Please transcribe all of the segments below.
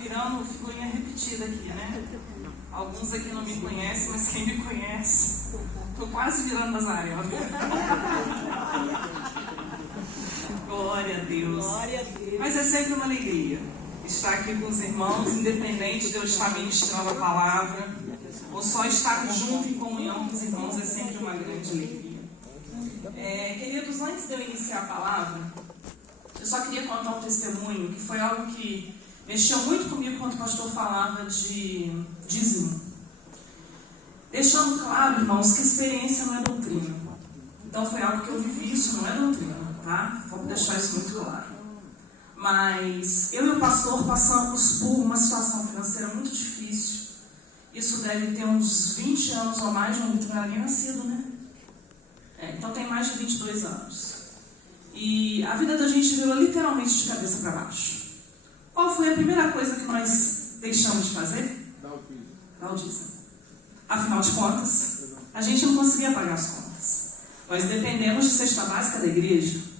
virando figurinha repetida aqui, né? Alguns aqui não me conhecem, mas quem me conhece, estou quase virando Nazaré. Glória a Deus. Glória a Deus. Mas é sempre uma alegria estar aqui com os irmãos, independente de eu estar ministrando a palavra, ou só estar junto em comunhão com os irmãos, é sempre uma grande alegria. Queridos, antes de eu iniciar a palavra, eu só queria contar um testemunho, que foi algo que mexeu muito comigo quando o pastor falava de dízimo. Deixando claro, irmãos, que experiência não é doutrina. Então foi algo que eu vivi, isso não é doutrina, tá? Vamos deixar isso muito claro. Mas eu e o pastor passamos por uma situação financeira muito difícil. Isso deve ter uns 20 anos ou mais, não era nem nascido, né? Então tem mais de 22 anos. E a vida da gente virou literalmente de cabeça para baixo. Qual foi a primeira coisa que nós deixamos de fazer? Dar o dízimo. Afinal de contas, a gente não conseguia pagar as contas. Nós dependemos de cesta básica da igreja.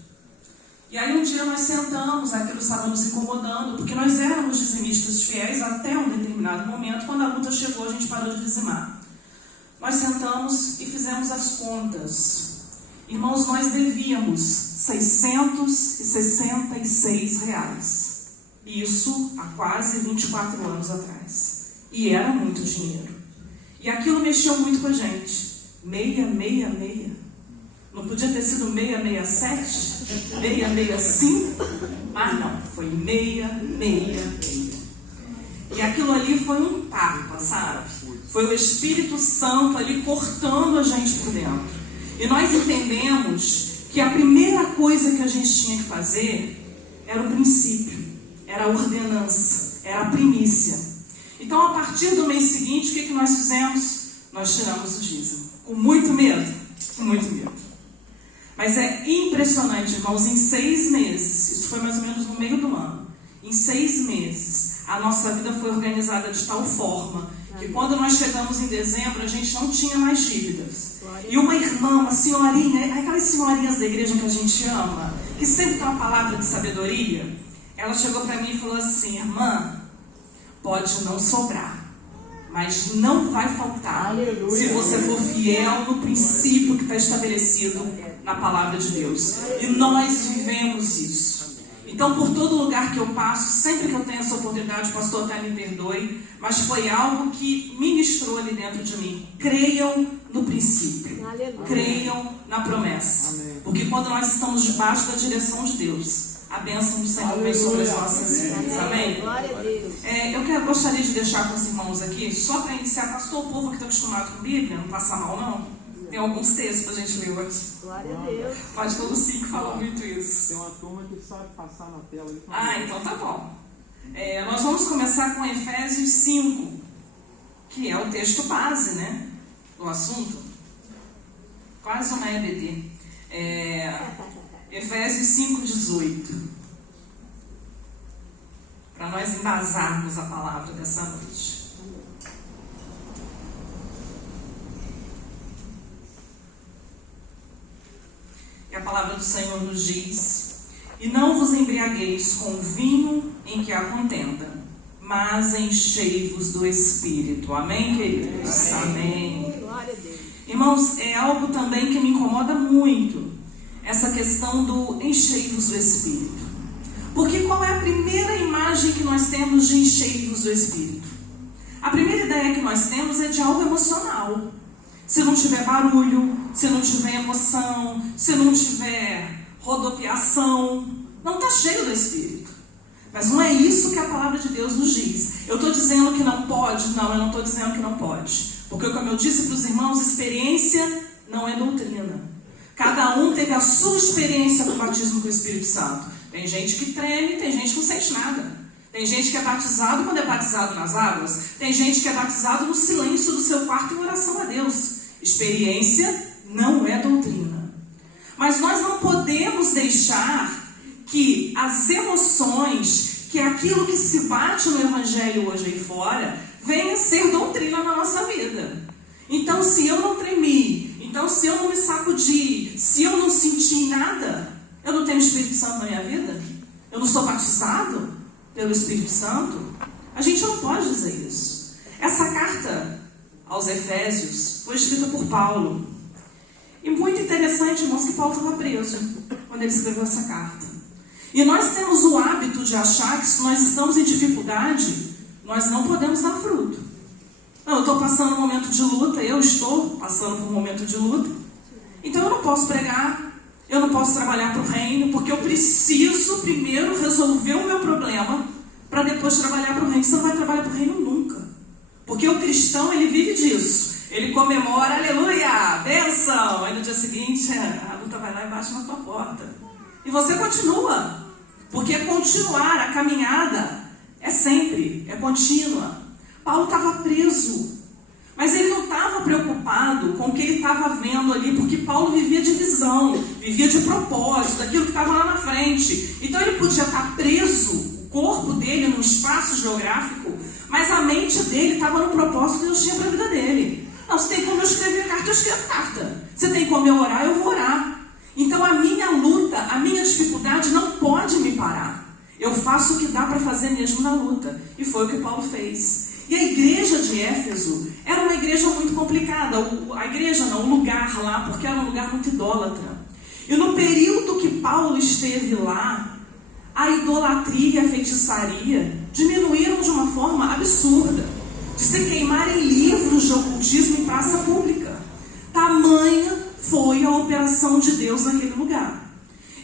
E aí um dia nós sentamos, aquilo estava nos incomodando, porque nós éramos dizimistas fiéis até um determinado momento. Quando a luta chegou, a gente parou de dizimar. Nós sentamos e fizemos as contas. Irmãos, nós devíamos R$666. Isso há quase 24 anos atrás. E era muito dinheiro. E aquilo mexeu muito com a gente. 666. Não podia ter sido 667? 665? Mas não, foi 666. E aquilo ali foi um tapa, sabe? Foi o Espírito Santo ali cortando a gente por dentro. E nós entendemos que a primeira coisa que a gente tinha que fazer era o princípio, era a ordenança, era a primícia. Então, a partir do mês seguinte, o que nós fizemos? Nós tiramos o dízimo. Com muito medo? Com muito medo. Mas é impressionante, irmãos, em 6 meses, isso foi mais ou menos no meio do ano, em 6 meses, a nossa vida foi organizada de tal forma que quando nós chegamos em dezembro, a gente não tinha mais dívidas. E uma irmã, uma senhorinha, aquelas senhorinhas da igreja que a gente ama, que sempre tem uma palavra de sabedoria, ela chegou para mim e falou assim: irmã, pode não sobrar, mas não vai faltar. Aleluia. Se você for fiel no princípio que está estabelecido na palavra de Deus. E nós vivemos isso. Então, por todo lugar que eu passo, sempre que eu tenho essa oportunidade, o pastor até me perdoe, mas foi algo que ministrou ali dentro de mim. Creiam no princípio. Aleluia. Creiam na promessa. Amém. Porque quando nós estamos debaixo da direção de Deus, a bênção do Senhor vem sobre as nossas vidas. Amém? Glória a Deus. Eu gostaria de deixar com os irmãos aqui, só para iniciar, pastor, o povo que está acostumado com Bíblia, não passa mal não. Tem alguns textos para a gente ler hoje. Glória a Deus. Pastor Lucinho fala muito isso. Tem uma turma que sabe passar na tela. Então tá bom. Nós vamos começar com Efésios 5, que é o texto base, né, do assunto. Quase uma EBD. Efésios 5:18. Para nós embasarmos a palavra dessa noite. E a palavra do Senhor nos diz: e não vos embriagueis com vinho em que há contenda, mas enchei-vos do Espírito. Amém, queridos? Amém. Glória a Deus. Irmãos, é algo também que me incomoda muito, essa questão do enchei-vos do Espírito. Porque qual é a primeira imagem que nós temos de enchei-vos do Espírito? A primeira ideia que nós temos é de algo emocional. Se não tiver barulho, se não tiver emoção, se não tiver rodopiação, não está cheio do Espírito. Mas não é isso que a palavra de Deus nos diz. Eu estou dizendo que não pode? Não, eu não estou dizendo que não pode. Porque, como eu disse para os irmãos, experiência não é doutrina. Cada um teve a sua experiência com o batismo com o Espírito Santo. Tem gente que treme, tem gente que não sente nada. Tem gente que é batizado quando é batizado nas águas. Tem gente que é batizado no silêncio do seu quarto em oração a Deus. Experiência não é doutrina. Mas nós não podemos deixar que as emoções, que aquilo que se bate no Evangelho hoje aí fora, venha ser doutrina na nossa vida. Então, se eu não tremi, então se eu não me sacudi, se eu não senti nada, eu não tenho Espírito Santo na minha vida? Eu não sou batizado? pelo Espírito Santo, a gente não pode dizer isso. Essa carta aos Efésios foi escrita por Paulo. E muito interessante, irmãos, que Paulo estava preso quando ele escreveu essa carta. E nós temos o hábito de achar que se nós estamos em dificuldade, nós não podemos dar fruto. Não, eu estou passando um momento de luta, eu estou passando por um momento de luta, então eu não posso pregar, eu não posso trabalhar para o reino, porque eu preciso primeiro resolver o meu problema para depois trabalhar para o reino. Você não vai trabalhar para o reino nunca. Porque o cristão, ele vive disso. Ele comemora, aleluia, bênção. Aí no dia seguinte, a luta vai lá e bate na tua porta. E você continua. Porque continuar a caminhada é sempre, é contínua. Paulo estava preso. Mas ele não estava preocupado com o que ele estava vendo ali, porque Paulo vivia de visão, vivia de propósito, daquilo que estava lá na frente. Então ele podia estar preso, o corpo dele, num espaço geográfico, mas a mente dele estava no propósito que Deus tinha para a vida dele. Não, se tem como eu escrever carta, eu escrevo carta. Se tem como eu orar, eu vou orar. Então a minha luta, a minha dificuldade não pode me parar. Eu faço o que dá para fazer mesmo na luta. E foi o que Paulo fez. E a igreja de Éfeso era uma igreja muito complicada. A igreja não, o lugar lá, porque era um lugar muito idólatra. E no período que Paulo esteve lá, a idolatria e a feitiçaria diminuíram de uma forma absurda. De se queimarem livros de ocultismo em praça pública. Tamanha foi a operação de Deus naquele lugar.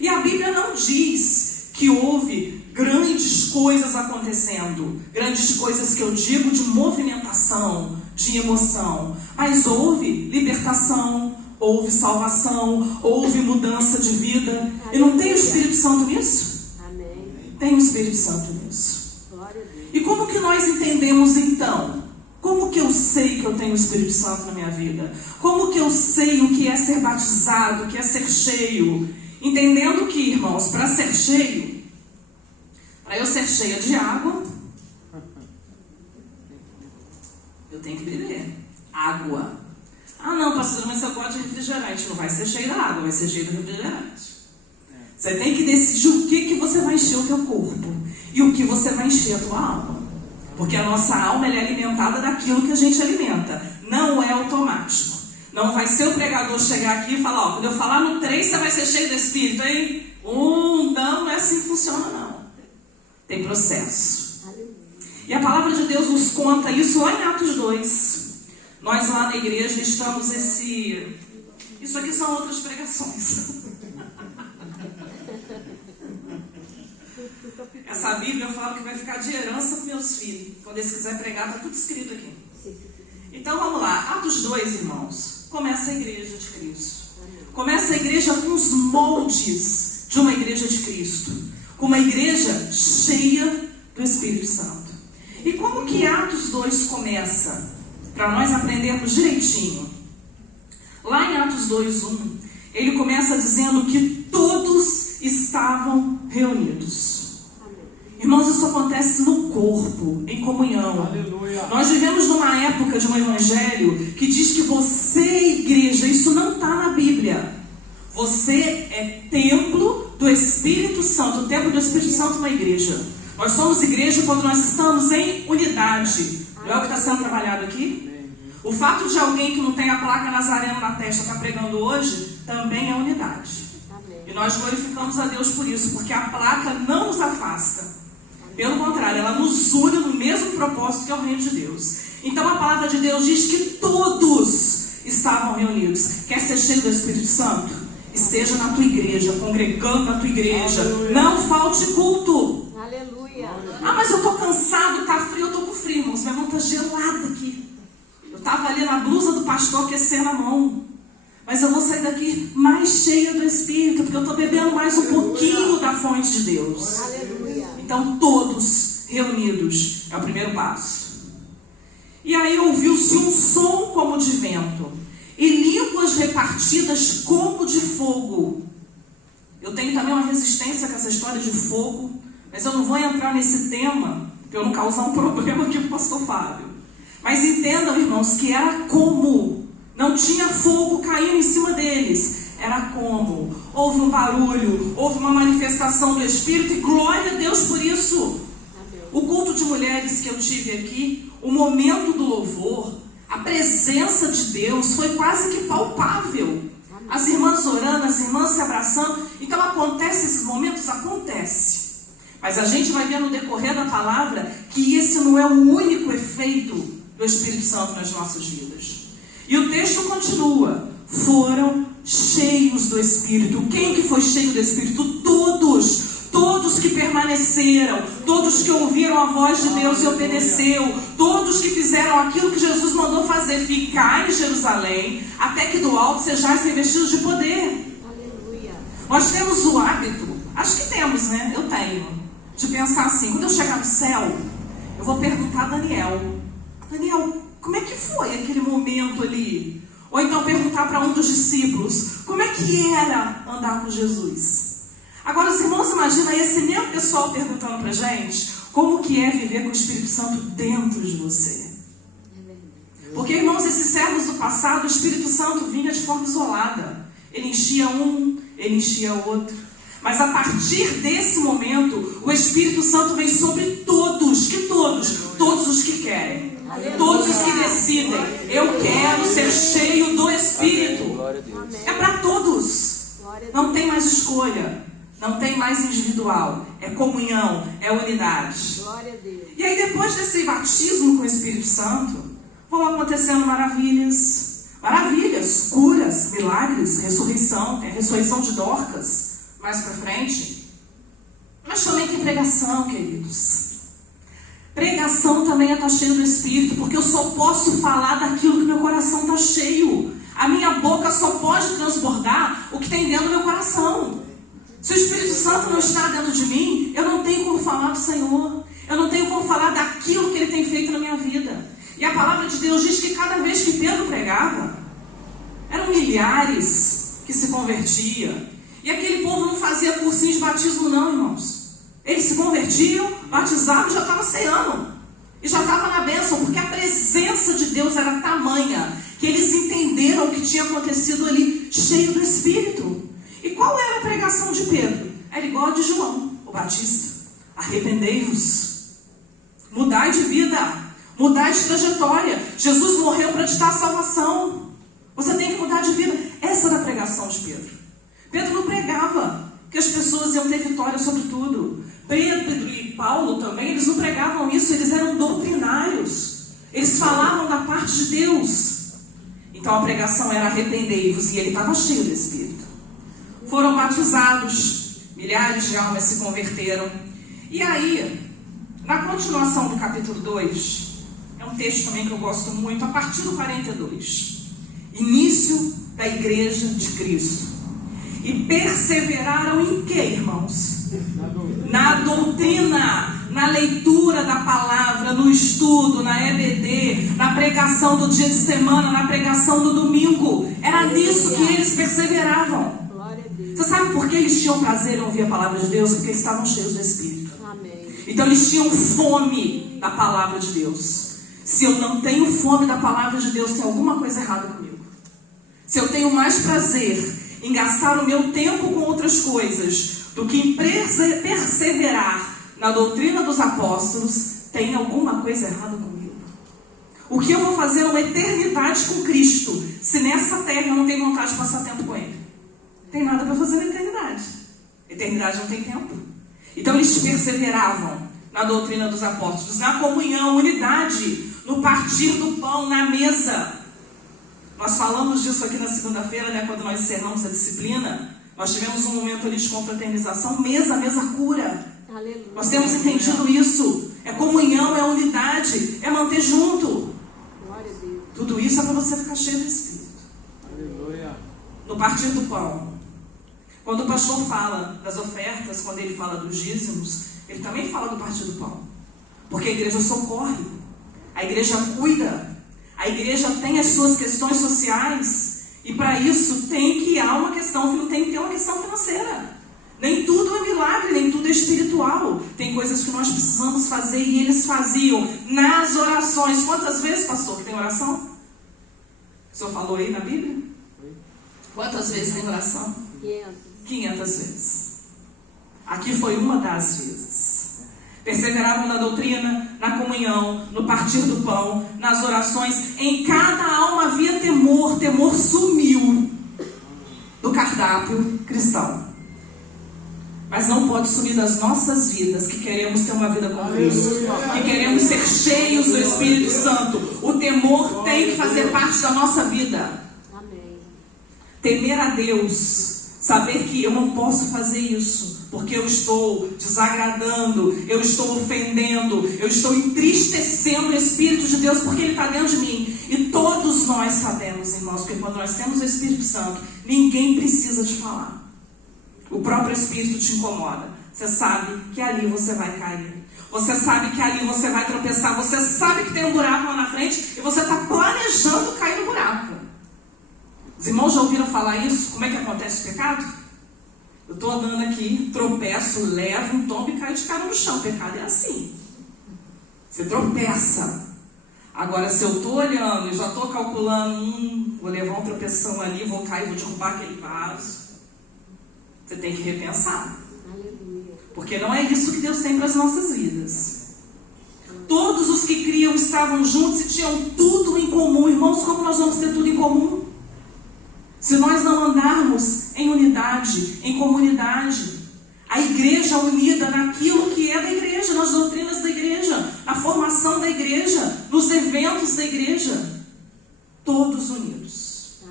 E a Bíblia não diz que houve grandes coisas acontecendo, grandes coisas que eu digo de movimentação, de emoção, mas houve libertação, houve salvação, houve mudança de vida. E não tem o Espírito Santo nisso? Amém. Tem o Espírito Santo nisso. E como que nós entendemos então? Como que eu sei que eu tenho o Espírito Santo na minha vida? Como que eu sei o que é ser batizado, o que é ser cheio? Entendendo que, irmãos, para ser cheio, para eu ser cheia de água, eu tenho que beber água. Ah não, pastor, mas eu gosto de refrigerante. Não vai ser cheio da água, vai ser cheio do refrigerante. Você tem que decidir o que você vai encher o teu corpo e o que você vai encher a tua alma. Porque a nossa alma ela é alimentada daquilo que a gente alimenta. Não é automático. Não vai ser o pregador chegar aqui e falar, ó, quando eu falar no 3, você vai ser cheio do Espírito, hein? Não é assim que funciona, não. Tem processo. E a palavra de Deus nos conta isso lá em Atos 2. Nós lá na igreja estamos Isso aqui são outras pregações. Essa Bíblia eu falo que vai ficar de herança para meus filhos. Quando eles quiserem pregar, está tudo escrito aqui. Então vamos lá. Atos 2, irmãos. Começa a igreja de Cristo. Começa a igreja com os moldes de uma igreja de Cristo. Com uma igreja cheia do Espírito Santo. E como que Atos 2 começa? Para nós aprendermos direitinho. Lá em Atos 2:1, ele começa dizendo que todos estavam reunidos. Irmãos, isso acontece no corpo, em comunhão. Aleluia. Nós vivemos numa época de um evangelho que diz que você é igreja. Isso não está na Bíblia. Você é templo do Espírito Santo. O templo do Espírito Santo é uma igreja. Nós somos igreja quando nós estamos em unidade. Não é o que está sendo trabalhado aqui? O fato de alguém que não tem a placa Nazareno na testa estar pregando hoje, também é unidade. E nós glorificamos a Deus por isso, porque a placa não nos afasta. Pelo contrário, ela nos une no mesmo propósito que é o reino de Deus. Então a palavra de Deus diz que todos estavam reunidos. Quer ser cheio do Espírito Santo? Esteja na tua igreja, congregando na tua igreja. Aleluia. Não falte culto. Aleluia. Ah, mas eu estou cansado, está frio, eu estou com frio, irmãos. Minha mão está gelada aqui. Eu estava ali na blusa do pastor aquecendo a mão. Mas eu vou sair daqui mais cheia do Espírito, porque eu estou bebendo mais um pouquinho da fonte de Deus. Aleluia. Então todos reunidos é o primeiro passo. E aí ouviu-se um som como de vento e línguas repartidas como de fogo. Eu tenho também uma resistência com essa história de fogo, mas eu não vou entrar nesse tema para eu não causar um problema aqui para o pastor Fábio. Mas entendam, irmãos, que era como. Não tinha fogo caindo em cima deles. Era como. Houve um barulho, houve uma manifestação do Espírito e glória a Deus por isso. O culto de mulheres que eu tive aqui, o momento do louvor, a presença de Deus foi quase que palpável. As irmãs orando, as irmãs se abraçando. Então acontece esses momentos? Acontece. Mas a gente vai ver no decorrer da palavra que esse não é o único efeito do Espírito Santo nas nossas vidas. E o texto continua. Foram cheios do Espírito. Quem que foi cheio do Espírito? Todos. Todos que permaneceram, todos que ouviram a voz de Deus e obedeceu, todos que fizeram aquilo que Jesus mandou fazer, ficar em Jerusalém, até que do alto sejais revestidos de poder. Aleluia. Nós temos o hábito, acho que temos, né? Eu tenho, de pensar assim, quando eu chegar no céu, eu vou perguntar a Daniel, como é que foi aquele momento ali? Ou então perguntar para um dos discípulos, como é que era andar com Jesus? Agora, os irmãos, imaginam esse mesmo pessoal perguntando pra gente como que é viver com o Espírito Santo dentro de você. Porque, irmãos, esses servos do passado, o Espírito Santo vinha de forma isolada. Ele enchia um, ele enchia outro. Mas a partir desse momento, o Espírito Santo vem sobre todos os que querem. Todos os que decidem, eu quero ser cheio do Espírito. É para todos. Não tem mais escolha. Não tem mais individual, é comunhão, é unidade. Glória a Deus. E aí depois desse batismo com o Espírito Santo, vão acontecendo maravilhas, curas, milagres, ressurreição, tem a ressurreição de Dorcas, mais para frente. Mas também tem pregação, queridos. Pregação também é estar cheio do Espírito, porque eu só posso falar daquilo que meu coração está cheio. A minha boca só pode transbordar o que tem dentro do meu coração. Se o Espírito Santo não está dentro de mim, eu não tenho como falar do Senhor. Eu não tenho como falar daquilo que Ele tem feito na minha vida. E a palavra de Deus diz que cada vez que Pedro pregava, eram milhares que se convertiam. E aquele povo não fazia cursinho de batismo não, irmãos. Eles se convertiam, batizavam e já estavam ceando. E já estava na bênção, porque a presença de Deus era tamanha que eles entenderam o que tinha acontecido ali, cheio do Espírito. E qual era a pregação de Pedro? Era igual a de João, o Batista. Arrependei-vos. Mudai de vida. Mudai de trajetória. Jesus morreu para te dar salvação. Você tem que mudar de vida. Essa era a pregação de Pedro. Pedro não pregava que as pessoas iam ter vitória sobre tudo. Pedro e Paulo também, eles não pregavam isso. Eles eram doutrinários. Eles falavam da parte de Deus. Então a pregação era arrependei-vos. E ele estava cheio do Espírito. Foram batizados, milhares de almas se converteram. E aí, na continuação do capítulo 2, é um texto também que eu gosto muito, a partir do 42. Início da igreja de Cristo. E perseveraram em quê, irmãos? Na doutrina, na leitura da palavra, no estudo, na EBD, na pregação do dia de semana, na pregação do domingo. Era nisso que eles perseveravam. Você sabe por que eles tinham prazer em ouvir a palavra de Deus? Porque eles estavam cheios do Espírito. Amém. Então eles tinham fome da palavra de Deus. Se eu não tenho fome da palavra de Deus, tem alguma coisa errada comigo. Se eu tenho mais prazer em gastar o meu tempo com outras coisas do que em perseverar na doutrina dos apóstolos, tem alguma coisa errada comigo. O que eu vou fazer uma eternidade com Cristo, se nessa terra eu não tenho vontade de passar tempo com Ele? Tem nada para fazer na eternidade. Eternidade não tem tempo. Então eles perseveravam na doutrina dos apóstolos, na comunhão, unidade, no partir do pão, na mesa. Nós falamos disso aqui na segunda-feira, né, quando nós encerramos a disciplina. Nós tivemos um momento ali de confraternização. Mesa cura. Aleluia. Nós temos entendido isso. É comunhão, é unidade, é manter junto. Glória a Deus. Tudo isso é para você ficar cheio do Espírito. Aleluia. No partir do pão. Quando o pastor fala das ofertas, quando ele fala dos dízimos, ele também fala do partir do pão. Porque a igreja socorre, a igreja cuida, a igreja tem as suas questões sociais, e para isso tem que ter uma questão financeira. Nem tudo é milagre, nem tudo é espiritual. Tem coisas que nós precisamos fazer e eles faziam nas orações. Quantas vezes, pastor, que tem oração? O senhor falou aí na Bíblia? Quantas vezes tem oração? 500 vezes. Aqui foi uma das vezes. perseveravam na doutrina, na comunhão, no partir do pão, nas orações. Em cada alma havia temor. Temor sumiu do cardápio cristão. Mas não pode sumir das nossas vidas, que queremos ter uma vida com Cristo, que queremos ser cheios do Espírito Santo. O temor tem que fazer parte da nossa vida. Temer a Deus, saber que eu não posso fazer isso, porque eu estou desagradando, eu estou ofendendo, eu estou entristecendo o Espírito de Deus, porque Ele está dentro de mim. E todos nós sabemos, irmãos, que quando nós temos o Espírito Santo, ninguém precisa te falar. O próprio Espírito te incomoda. Você sabe que ali você vai cair. Você sabe que ali você vai tropeçar. Você sabe que tem um buraco lá na frente e você está planejando cair no buraco. Os irmãos já ouviram falar isso? Como é que acontece o pecado? Eu estou andando aqui, tropeço, levo um tombo e caio de cara no chão. O pecado é assim. Você tropeça. Agora, se eu estou olhando e já estou calculando, vou levar um tropeção ali, vou cair, vou derrubar aquele vaso. Você tem que repensar. Porque não é isso que Deus tem para as nossas vidas. Todos os que criam estavam juntos e tinham tudo em comum. Irmãos, como nós vamos ter tudo em comum? Se nós não andarmos em unidade, em comunidade, a igreja unida naquilo que é da igreja, nas doutrinas da igreja, na formação da igreja, nos eventos da igreja, todos unidos.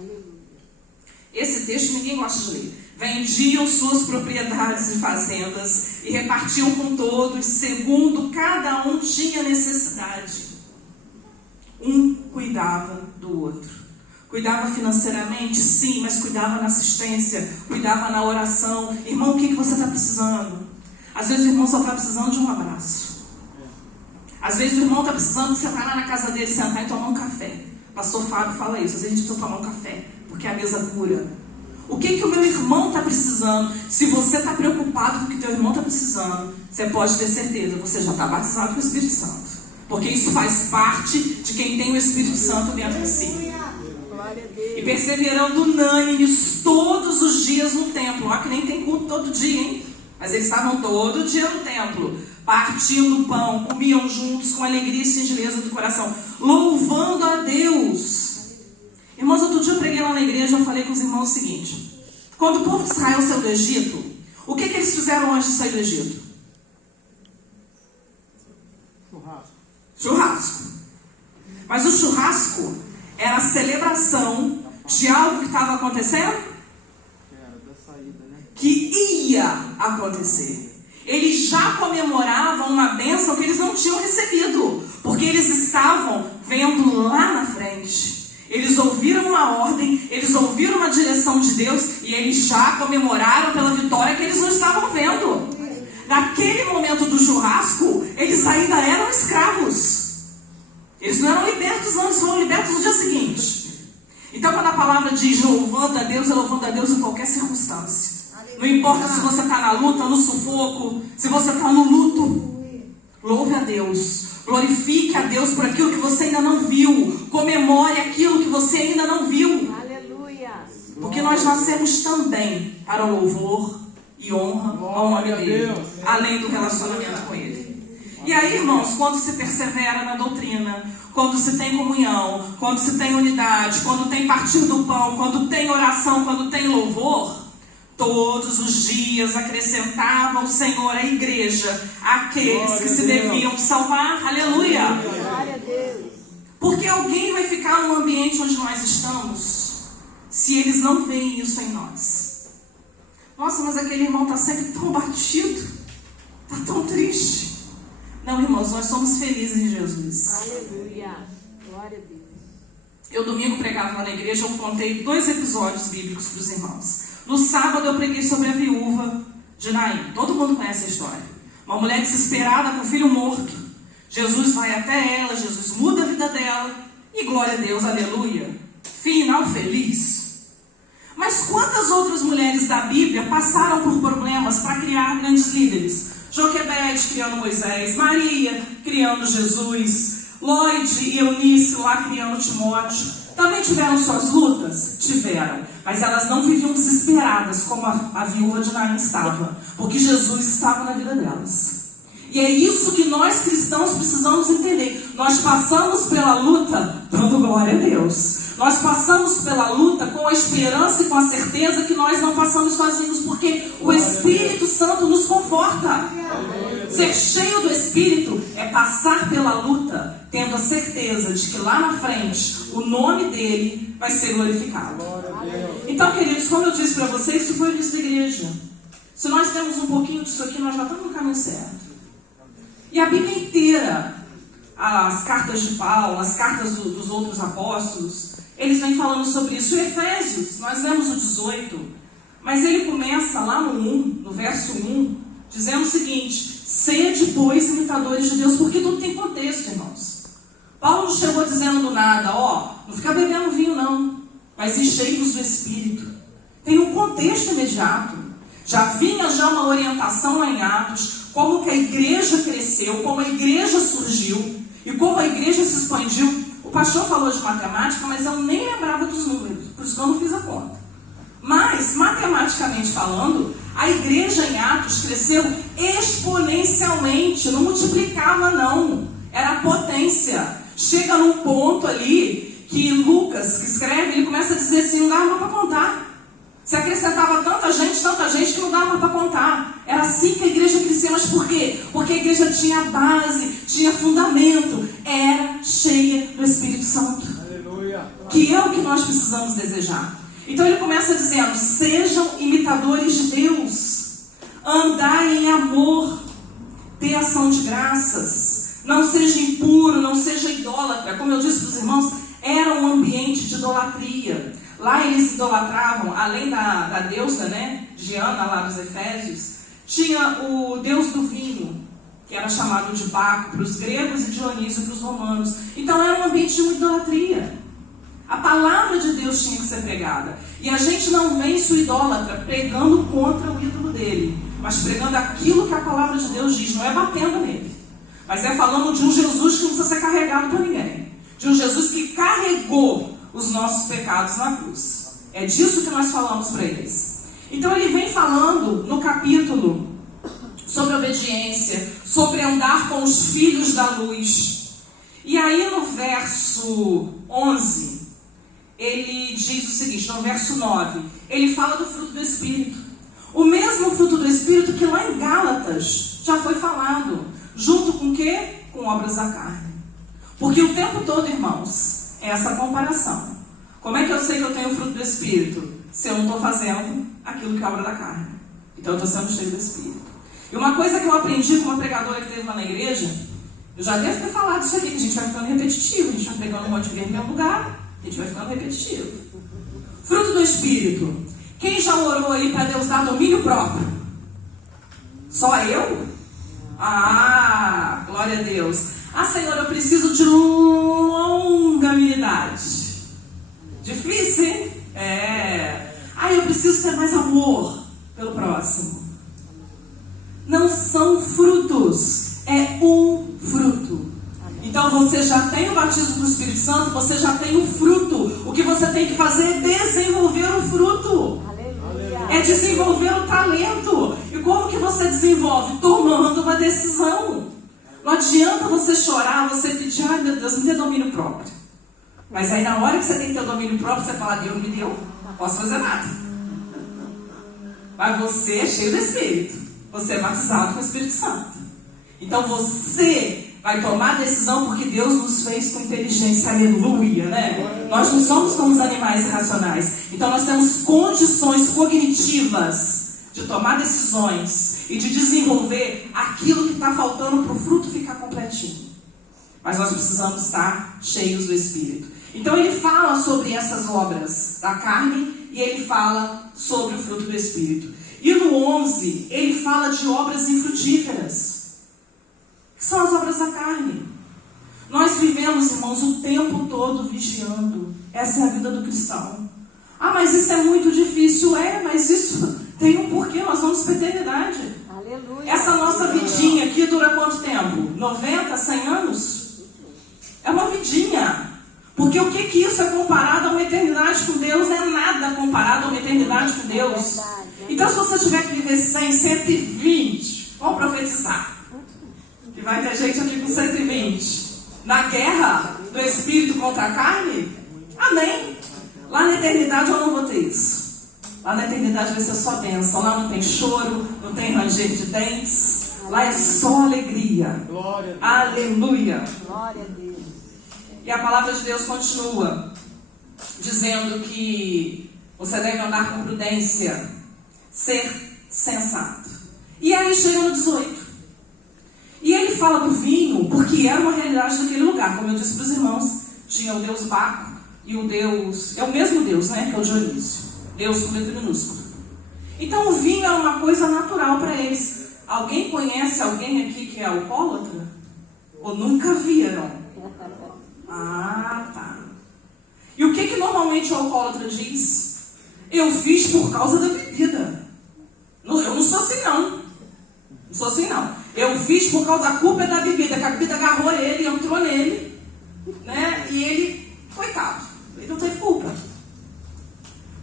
Esse texto ninguém gosta de ler. Vendiam suas propriedades e fazendas e repartiam com todos, segundo cada um tinha necessidade. Um cuidava do outro. Cuidava financeiramente? Sim, mas cuidava na assistência, cuidava na oração. Irmão, o que você está precisando? Às vezes o irmão só está precisando de um abraço. Às vezes o irmão está precisando de você estar lá na casa dele, sentar e tomar um café. Pastor Fábio fala isso, às vezes a gente precisa tomar um café, porque a mesa cura. O que o meu irmão está precisando? Se você está preocupado com o que teu irmão está precisando, você pode ter certeza, você já está batizado com o Espírito Santo. Porque isso faz parte de quem tem o Espírito Santo dentro de si. E perseverando unânimes todos os dias no templo. Ó, que nem tem culto todo dia, hein? Mas eles estavam todo dia no templo, partindo o pão, comiam juntos com alegria e singeleza do coração, louvando a Deus. Irmãos, outro dia eu preguei lá na igreja, eu falei com os irmãos o seguinte: quando o povo de Israel saiu do Egito, o que eles fizeram antes de sair do Egito? Churrasco. Mas o churrasco era a celebração de algo que estava acontecendo? Que ia acontecer. Eles já comemoravam uma bênção que eles não tinham recebido, porque eles estavam vendo lá na frente. Eles ouviram uma ordem, eles ouviram uma direção de Deus e eles já comemoraram pela vitória que eles não estavam vendo. Naquele momento do churrasco, eles ainda eram escravos. Eles não eram libertos, não, eles foram libertos no dia seguinte. Então, quando a palavra diz louvando a Deus, é louvando a Deus em qualquer circunstância. Não importa se você está na luta, no sufoco, se você está no luto, louve a Deus. Glorifique a Deus por aquilo que você ainda não viu. Comemore aquilo que você ainda não viu. Aleluia. Porque nós nascemos também para o louvor e honra ao nome dele, além do relacionamento com ele. E aí, irmãos, quando se persevera na doutrina, quando se tem comunhão, quando se tem unidade, quando tem partir do pão, quando tem oração, quando tem louvor, todos os dias acrescentava o Senhor à igreja aqueles que se deviam salvar. Aleluia! Glória a Deus. Porque alguém vai ficar no ambiente onde nós estamos se eles não veem isso em nós. Nossa, mas aquele irmão está sempre tão batido, está tão triste. Não, irmãos, nós somos felizes em Jesus. Aleluia. Glória a Deus. Eu domingo pregava lá na igreja, eu contei 2 episódios bíblicos para os irmãos. No sábado eu preguei sobre a viúva de Naim. Todo mundo conhece a história. Uma mulher desesperada com o filho morto. Jesus vai até ela, Jesus muda a vida dela. E glória a Deus, aleluia. Final feliz. Mas quantas outras mulheres da Bíblia passaram por problemas para criar grandes líderes? Joquebede criando Moisés, Maria criando Jesus, Lloyd e Eunice lá criando Timóteo. Também tiveram suas lutas? Tiveram. Mas elas não viviam desesperadas como a viúva de Naim estava. Porque Jesus estava na vida delas. E é isso que nós cristãos precisamos entender. Nós passamos pela luta dando glória a Deus. Nós passamos pela luta com a esperança e com a certeza que nós não passamos sozinhos, porque o Espírito Santo nos conforta. Ser cheio do Espírito é passar pela luta tendo a certeza de que lá na frente o nome dele vai ser glorificado. Então, queridos, como eu disse para vocês, isso foi o início da igreja. Se nós temos um pouquinho disso aqui, nós já estamos no caminho certo. E a Bíblia inteira, as cartas de Paulo, as cartas dos outros apóstolos, eles vêm falando sobre isso. O Efésios, nós lemos o 18, mas ele começa lá no verso 1, dizendo o seguinte: sede, pois, imitadores de Deus, porque tudo tem contexto, irmãos. Paulo não chegou dizendo do nada, não fica bebendo vinho não, mas enchei-vos do Espírito. Tem um contexto imediato. Já vinha uma orientação lá em Atos, como que a igreja cresceu, como a igreja surgiu e como a igreja se expandiu. O pastor falou de matemática, mas eu nem lembrava dos números, por isso que eu não fiz a conta. Mas, matematicamente falando, a igreja em Atos cresceu exponencialmente, não multiplicava não, era potência. Chega num ponto ali que Lucas, que escreve, ele começa a dizer assim, não dava para contar. Se acrescentava tanta gente que não dava para contar. Era assim que a igreja crescia. Mas por quê? Porque a igreja tinha base, tinha fundamento, era cheia do Espírito Santo. Aleluia. Que é o que nós precisamos desejar. Então ele começa dizendo: sejam imitadores de Deus, andai em amor, dê ação de graças, não seja impuro, não seja idólatra. Como eu disse para os irmãos, era um ambiente de idolatria. Lá eles idolatravam, além da deusa, Diana, lá dos Efésios, tinha o deus do vinho, que era chamado de Baco para os gregos e Dionísio para os romanos. Então era um ambiente de idolatria. A palavra de Deus tinha que ser pregada. E a gente não vence o idólatra pregando contra o ídolo dele, mas pregando aquilo que a palavra de Deus diz, não é batendo nele, mas é falando de um Jesus que não precisa ser carregado por ninguém, de um Jesus que carregou os nossos pecados na cruz. É disso que nós falamos para eles. Então ele vem falando no capítulo sobre obediência, sobre andar com os filhos da luz. E aí no verso 11, ele diz o seguinte, no verso 9, ele fala do fruto do Espírito. O mesmo fruto do Espírito que lá em Gálatas já foi falado. Junto com o quê? Com obras da carne. Porque o tempo todo, irmãos, é essa comparação. Como é que eu sei que eu tenho o fruto do Espírito? Se eu não estou fazendo aquilo que é obra da carne. Então eu estou sendo cheio do Espírito. E uma coisa que eu aprendi com uma pregadora que teve lá na igreja, eu já devo ter falado isso aqui, que a gente vai ficando repetitivo, a gente vai pegando um monte de verbo em um lugar, a gente vai ficando repetitivo. Fruto do Espírito. Quem já orou aí para Deus dar domínio próprio? Só eu? Ah, glória a Deus. Ah, Senhor, eu preciso de longanimidade. Difícil, hein? Ah, eu preciso ter mais amor pelo próximo. Não são frutos, é um fruto. Então você já tem o batismo do Espírito Santo, você já tem o fruto. O que você tem que fazer é desenvolver o fruto. Aleluia. É desenvolver o talento. E como que você desenvolve? Tomando uma decisão. Não adianta você chorar, você pedir, ai meu Deus, me dê domínio próprio. Mas aí na hora que você tem que ter o domínio próprio, você fala, Deus me deu, não posso fazer nada. Mas você é cheio do Espírito. Você é batizado com o Espírito Santo. Então você vai tomar a decisão porque Deus nos fez com inteligência, aleluia, né? Nós não somos como os animais irracionais. Então nós temos condições cognitivas de tomar decisões e de desenvolver aquilo que está faltando para o fruto ficar completinho. Mas nós precisamos estar cheios do Espírito. Então ele fala sobre essas obras da carne e ele fala sobre o fruto do Espírito. E no 11, ele fala de obras infrutíferas, que são as obras da carne. Nós vivemos, irmãos, o tempo todo vigiando. Essa é a vida do cristão. Ah, mas isso é muito difícil. Mas isso tem um porquê. Nós vamos para a eternidade. Aleluia. Essa nossa vidinha aqui dura quanto tempo? 90, 100 anos? É uma vidinha. Porque o que isso é comparado a uma eternidade com Deus? Não é nada comparado a uma eternidade com Deus. Então, se você tiver que viver 100, 120, vamos profetizar. vai ter gente aqui com 120. Na guerra do espírito contra a carne? Amém. Lá na eternidade eu não vou ter isso. Lá na eternidade vai ser só bênção. Lá não tem choro, não tem ranger de dentes. Lá é só alegria. Glória a Deus. Aleluia. Glória a Deus. E a palavra de Deus continua dizendo que você deve andar com prudência, ser sensato. E aí chega no 18. E ele fala do vinho, porque era uma realidade daquele lugar. Como eu disse para os irmãos, tinha o Deus Baco e o Deus... É o mesmo Deus, né? Que é o Dionísio. Deus com letra minúscula. Então o vinho é uma coisa natural para eles. Alguém conhece alguém aqui que é alcoólatra? Ou nunca viram? Ah, tá. E o que normalmente o alcoólatra diz? Eu fiz por causa da bebida. Eu não sou assim, não. Não sou assim, não. Eu fiz por causa da culpa da bebida, que a bebida agarrou ele, entrou nele, né? E ele, coitado, ele não teve culpa.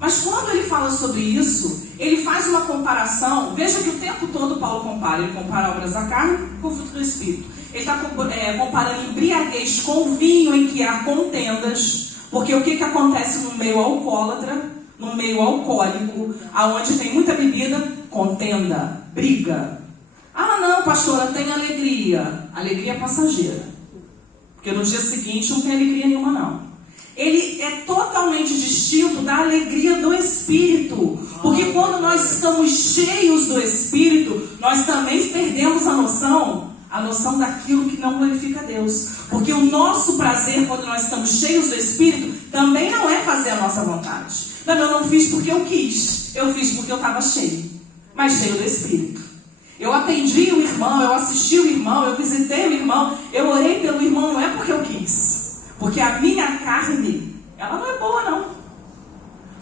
Mas quando ele fala sobre isso, ele faz uma comparação. Veja que o tempo todo Paulo compara. Ele compara obras da carne com o fruto do Espírito. Ele está comparando embriaguez com vinho em que há contendas. Porque o que acontece no meio alcoólatra, no meio alcoólico, aonde tem muita bebida? Contenda, briga. Ah, não, pastora, tem alegria. Alegria passageira. Porque no dia seguinte não tem alegria nenhuma, não. Ele é totalmente distinto da alegria do Espírito. Porque quando nós estamos cheios do Espírito, nós também perdemos a noção daquilo que não glorifica a Deus. Porque o nosso prazer, quando nós estamos cheios do Espírito, também não é fazer a nossa vontade. Não, eu não fiz porque eu quis. Eu fiz porque eu estava cheio. Mas cheio do Espírito. Eu atendi o irmão, eu assisti o irmão, eu visitei o irmão, eu orei pelo irmão, não é porque eu quis. Porque a minha carne, ela não é boa, não.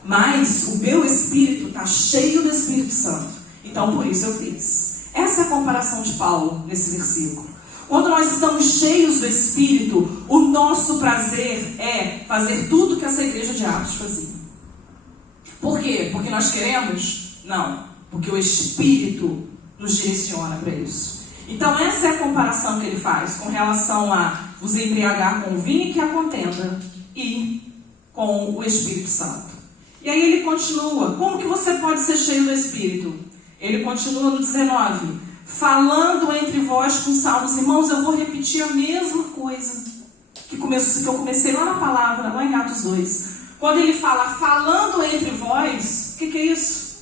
Mas o meu espírito está cheio do Espírito Santo. Então, por isso eu fiz. Essa é a comparação de Paulo nesse versículo. Quando nós estamos cheios do Espírito, o nosso prazer é fazer tudo que essa igreja de Atos fazia. Por quê? Porque nós queremos? Não. Porque o Espírito nos direciona para isso. Então, essa é a comparação que ele faz com relação a vos embriagar com o vinho que a contenda e com o Espírito Santo. E aí ele continua. Como que você pode ser cheio do Espírito? Ele continua no 19. Falando entre vós com salmos. Irmãos, eu vou repetir a mesma coisa que eu comecei lá na palavra, lá em Atos 2. Quando ele fala falando entre vós, o que é isso?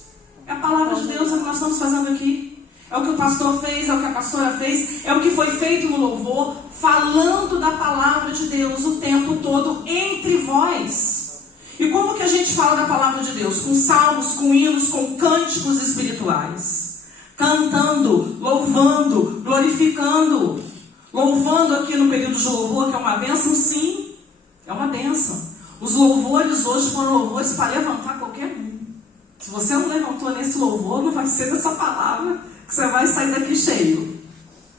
É a palavra de Deus, é o que nós estamos fazendo aqui. É o que o pastor fez, é o que a pastora fez, é o que foi feito no louvor, falando da palavra de Deus o tempo todo entre vós. E como que a gente fala da palavra de Deus? Com salmos, com hinos, com cânticos espirituais. Cantando, louvando, glorificando. Louvando aqui no período de louvor, que é uma bênção, sim. É uma bênção. Os louvores hoje foram louvores para levantar qualquer um. Se você não levantou nesse louvor, não vai ser dessa palavra que você vai sair daqui cheio.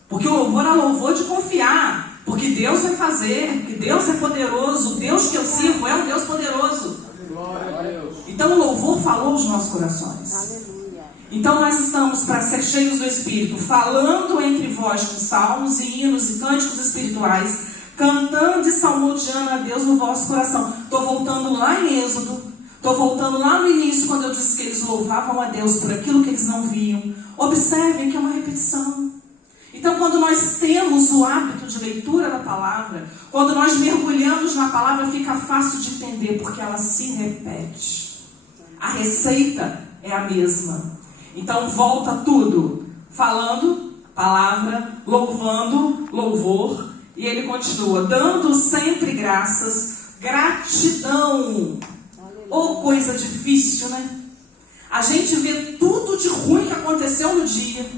Porque o louvor é louvor de confiar. Porque Deus vai fazer, que Deus é poderoso. O Deus que eu sirvo é um Deus poderoso. Glória a Deus. Então o louvor falou aos nossos corações. Aleluia. Então nós estamos para ser cheios do Espírito, falando entre vós com salmos e hinos e cânticos espirituais, cantando e salmodiando a Deus no vosso coração. Estou voltando lá em Êxodo. Estou voltando lá no início, quando eu disse que eles louvavam a Deus por aquilo que eles não viam. Observem que é uma repetição. Então, quando nós temos o hábito de leitura da palavra, quando nós mergulhamos na palavra, fica fácil de entender, porque ela se repete. A receita é a mesma. Então, volta tudo. Falando, palavra, louvando, louvor. E ele continua, dando sempre graças, gratidão. Ou coisa difícil, né? A gente vê tudo de ruim que aconteceu no dia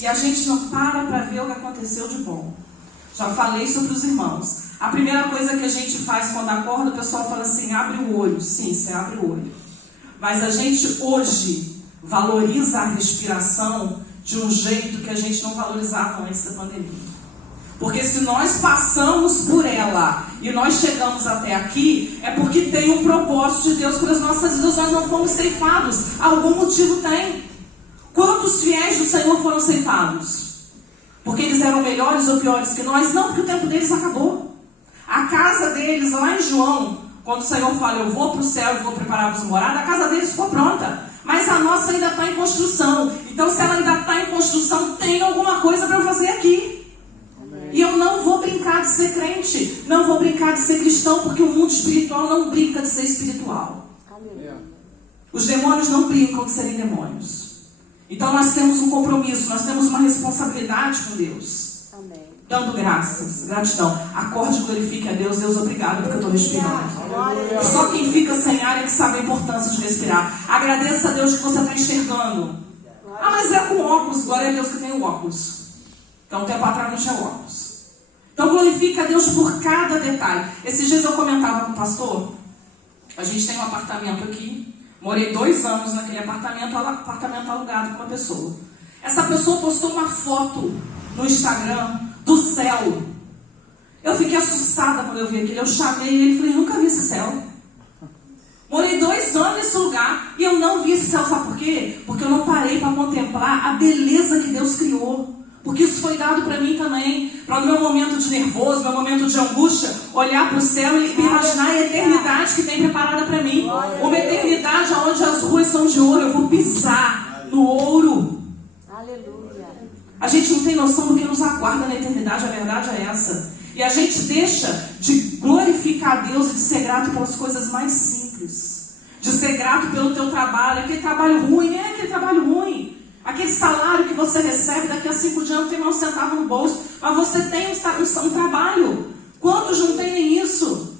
e a gente não para ver o que aconteceu de bom. Já falei sobre os irmãos. A primeira coisa que a gente faz quando acorda, o pessoal fala assim, abre o olho. Sim, você abre o olho. Mas a gente hoje valoriza a respiração de um jeito que a gente não valorizava antes da pandemia. Porque se nós passamos por ela e nós chegamos até aqui, é porque tem um propósito de Deus para as nossas vidas. Nós não fomos ceifados. Algum motivo tem. Quantos fiéis do Senhor foram ceifados? porque eles eram melhores ou piores que nós? Não, porque o tempo deles acabou. A casa deles, lá em João, quando o Senhor fala, eu vou para o céu e vou preparar-vos morada, a casa deles ficou pronta. Mas a nossa ainda está em construção. Então, se ela ainda está em construção, tem alguma coisa para eu fazer aqui. Amém. E eu não vou brincar de ser crente, não vou brincar de ser cristão, porque o mundo espiritual não brinca de ser espiritual. Amém. Os demônios não brincam de serem demônios. Então, nós temos um compromisso, nós temos uma responsabilidade com Deus. Amém. Dando graças, gratidão. Acorde e glorifique a Deus. Deus, obrigado porque eu estou respirando. Só quem fica sem ar é que sabe a importância de respirar. Agradeça a Deus que você está enxergando. Ah, mas é com óculos. Glória a Deus que tem o óculos. Então, um tempo atrás não tinha óculos. Então, glorifique a Deus por cada detalhe. Esses dias eu comentava com o pastor. A gente tem um apartamento aqui. Morei 2 anos naquele apartamento alugado com uma pessoa. Essa pessoa postou uma foto no Instagram do céu. Eu fiquei assustada quando eu vi aquilo. Eu chamei ele e falei, nunca vi esse céu. Morei 2 anos nesse lugar e eu não vi esse céu. Sabe por quê? Porque eu não parei para contemplar a beleza que Deus criou. Porque isso foi dado para mim também. Para o meu momento de nervoso, meu momento de angústia, olhar para o céu e imaginar a eternidade que tem preparada para mim. Uma eternidade onde as ruas são de ouro. Eu vou pisar no ouro. Aleluia. A gente não tem noção do que nos aguarda na eternidade. A verdade é essa. E a gente deixa de glorificar a Deus e de ser grato pelas coisas mais simples. De ser grato pelo teu trabalho. Aquele trabalho ruim, aquele trabalho ruim. Aquele salário que você recebe, daqui a 5 dias não tem mais um centavo no bolso. Mas você tem um trabalho. Quantos não tem nem isso?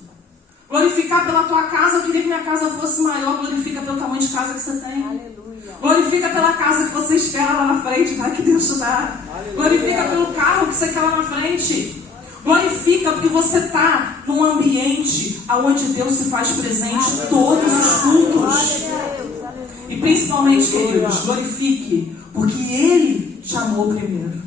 Glorificar pela tua casa. Eu queria que minha casa fosse maior. Glorifica pelo tamanho de casa que você tem. Aleluia. Glorifica pela casa que você espera lá na frente. Vai que Deus te dá. Aleluia. Glorifica pelo carro que você quer lá na frente. Glorifica porque você está num ambiente onde Deus se faz presente em todos os cultos. E principalmente, queridos, glorifique porque Ele chamou primeiro.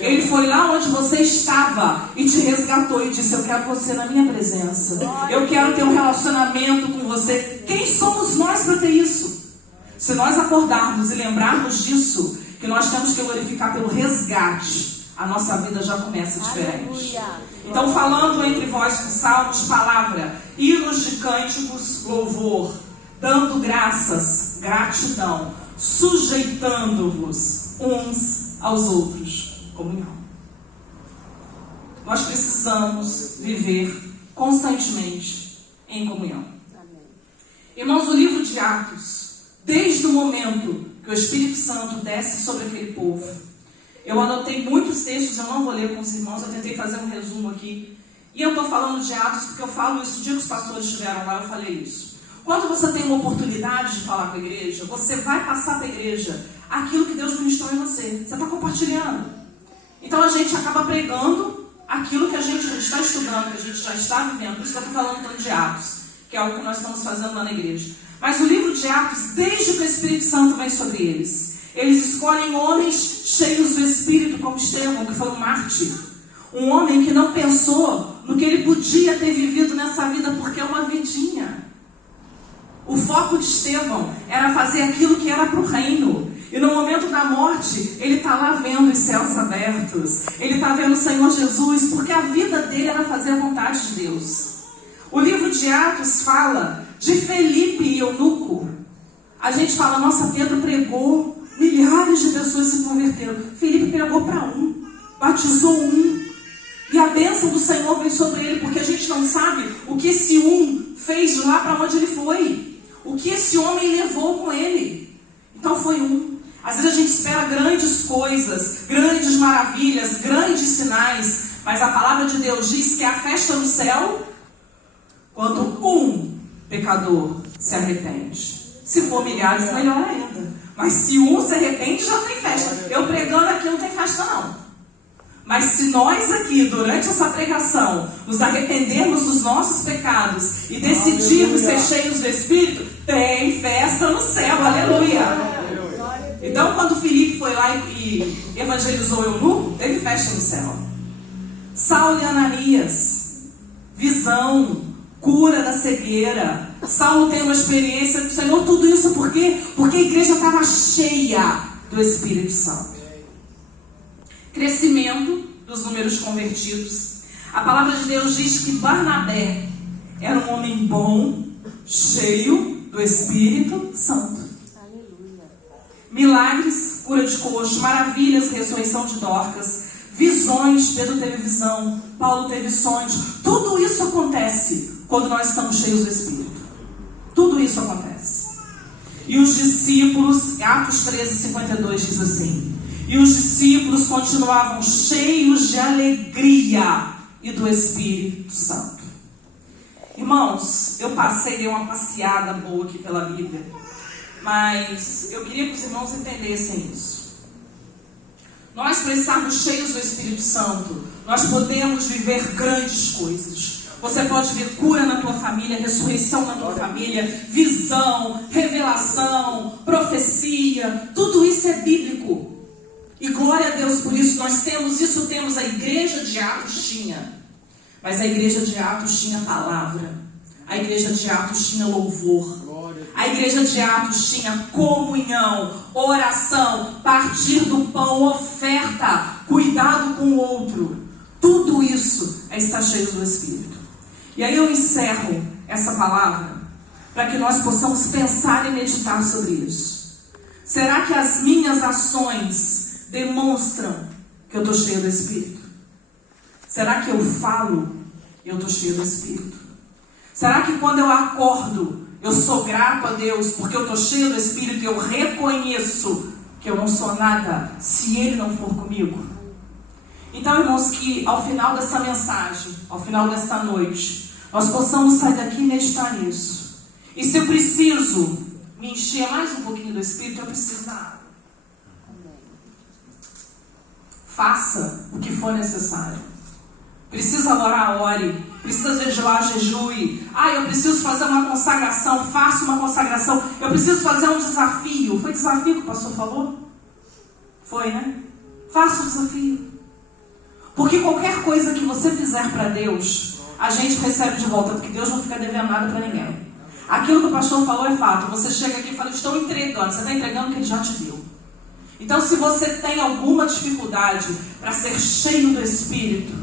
Ele foi lá onde você estava e te resgatou e disse, eu quero você na minha presença. Eu quero ter um relacionamento com você. Quem somos nós para ter isso? Se nós acordarmos e lembrarmos disso, que nós temos que glorificar pelo resgate, a nossa vida já começa diferente. Então, falando entre vós com salmos, palavra, hinos de cânticos, louvor, dando graças, gratidão, sujeitando-vos uns aos outros, comunhão. Nós precisamos viver constantemente em comunhão. Amém. Irmãos, o livro de Atos, desde o momento que o Espírito Santo desce sobre aquele povo, eu anotei muitos textos, eu não vou ler com os irmãos, eu tentei fazer um resumo aqui. E eu estou falando de Atos porque eu falo isso, o dia que os pastores estiveram lá, eu falei isso. Quando você tem uma oportunidade de falar com a igreja, você vai passar para a igreja aquilo que Deus ministrou em você. Você está compartilhando. Então a gente acaba pregando aquilo que a gente já está estudando, que a gente já está vivendo. Por isso que eu estou falando tanto de Atos, que é algo que nós estamos fazendo lá na igreja. Mas o livro de Atos, desde que o Espírito Santo vem sobre eles, eles escolhem homens cheios do Espírito, como Estevão, que foi um mártir. Um homem que não pensou no que ele podia ter vivido nessa vida, porque é uma vidinha. O foco de Estevão era fazer aquilo que era para o reino. E no momento da morte, ele está lá vendo os céus abertos. Ele está vendo o Senhor Jesus, porque a vida dele era fazer a vontade de Deus. O livro de Atos fala de Felipe e Eunuco. A gente fala, nossa, Pedro pregou, milhares de pessoas se converteram. Felipe pregou para um, batizou um. E a bênção do Senhor vem sobre ele, porque a gente não sabe o que esse um fez lá para onde ele foi. O que esse homem levou com ele. Então foi um. Às vezes a gente espera grandes coisas, grandes maravilhas, grandes sinais. Mas a palavra de Deus diz que é a festa no céu quando um pecador se arrepende. Se for milhares, melhor ainda. Mas se um se arrepende, já tem festa. Eu pregando aqui não tem festa não. Mas se nós aqui, durante essa pregação, nos arrependermos dos nossos pecados e decidirmos ser cheios do Espírito, tem festa no céu, aleluia. Então, quando Filipe foi lá e evangelizou o eunuco, teve festa no céu. Saulo e Ananias, visão, cura da cegueira. Saulo tem uma experiência do Senhor, tudo isso por quê? Porque a igreja estava cheia do Espírito Santo. crescimento dos números convertidos. A palavra de Deus diz que Barnabé era um homem bom, cheio do Espírito Santo. Aleluia. Milagres, cura de coxo, maravilhas, ressurreição de Dorcas, visões, Pedro teve visão, Paulo teve sonhos. Tudo isso acontece quando nós estamos cheios do Espírito. Tudo isso acontece. E os discípulos, Atos 13:52 diz assim: e os discípulos continuavam cheios de alegria e do Espírito Santo. Irmãos, eu dei uma passeada boa aqui pela Bíblia, mas eu queria que os irmãos entendessem isso. Nós, para estarmos cheios do Espírito Santo, nós podemos viver grandes coisas. Você pode ver cura na tua família, ressurreição na tua família, visão, revelação, profecia. Tudo isso é bíblico. E glória a Deus por isso. Nós temos isso, temos a igreja de Atos tinha. Mas a igreja de Atos tinha palavra. A igreja de Atos tinha louvor. A igreja de Atos tinha comunhão, oração, partir do pão, oferta, cuidado com o outro. Tudo isso é estar cheio do Espírito. E aí eu encerro essa palavra para que nós possamos pensar e meditar sobre isso. Será que as minhas ações demonstram que eu estou cheio do Espírito? Será que eu falo e eu estou cheio do Espírito? Será que quando eu acordo eu sou grato a Deus porque eu estou cheio do Espírito e eu reconheço que eu não sou nada se Ele não for comigo? Então, irmãos, que ao final dessa mensagem, ao final desta noite, nós possamos sair daqui e meditar nisso. E se eu preciso me encher mais um pouquinho do Espírito, eu preciso da água. Faça o que for necessário. Precisa orar, ore. Precisa jejuar, jejue. Eu preciso fazer uma consagração, faça uma consagração. Eu preciso fazer um desafio. Foi desafio que o pastor falou? Foi, né? Faça o desafio. Porque qualquer coisa que você fizer para Deus, a gente recebe de volta, porque Deus não fica devendo nada para ninguém. Aquilo que o pastor falou é fato. Você chega aqui e fala, estou entregando. Você está entregando o que Ele já te deu. Então, se você tem alguma dificuldade para ser cheio do Espírito,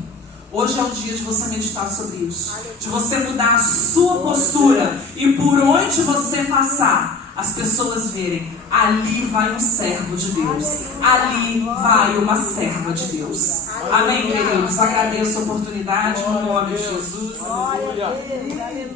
hoje é o dia de você meditar sobre isso. De você mudar a sua postura. E por onde você passar, as pessoas verem, ali vai um servo de Deus. Ali vai uma serva de Deus. Amém, queridos? Agradeço a oportunidade no nome de Jesus. Glória a Deus. Aleluia.